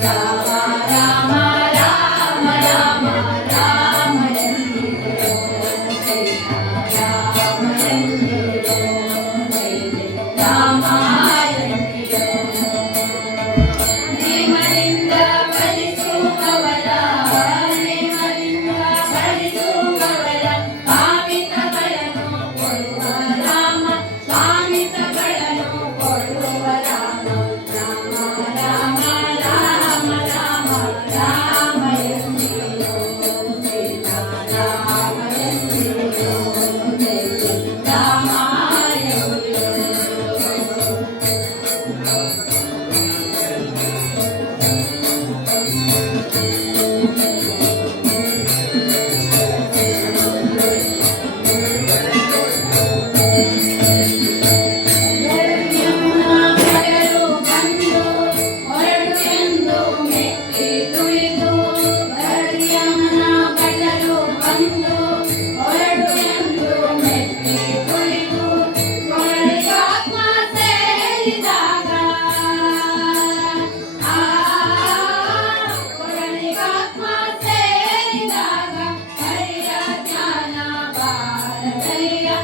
Yeah.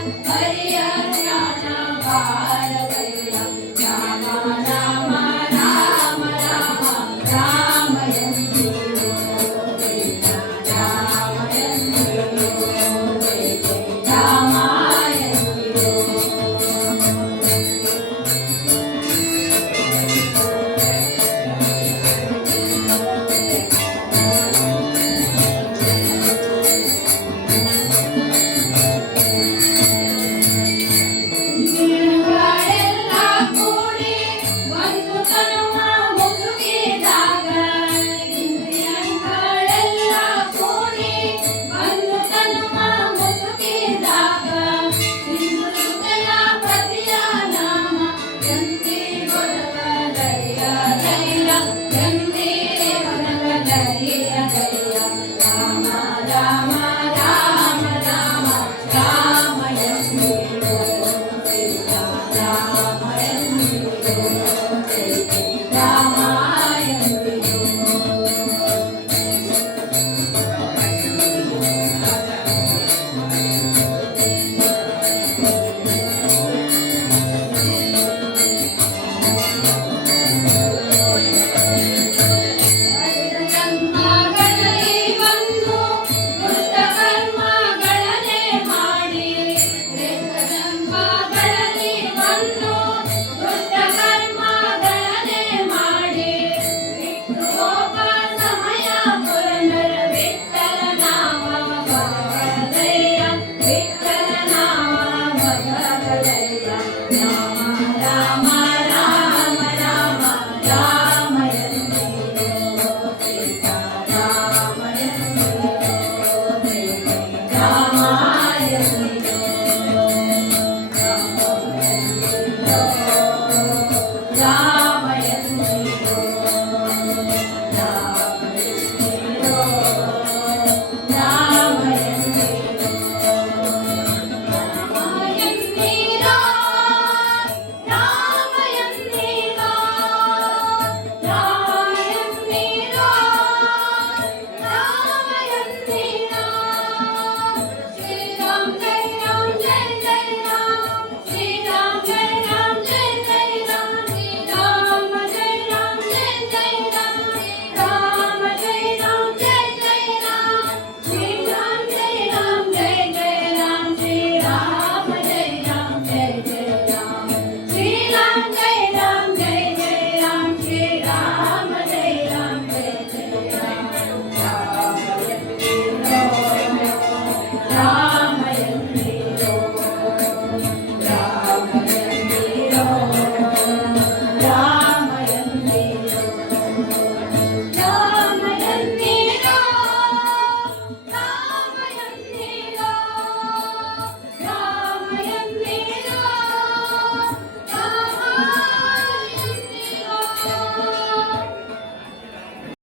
Hariya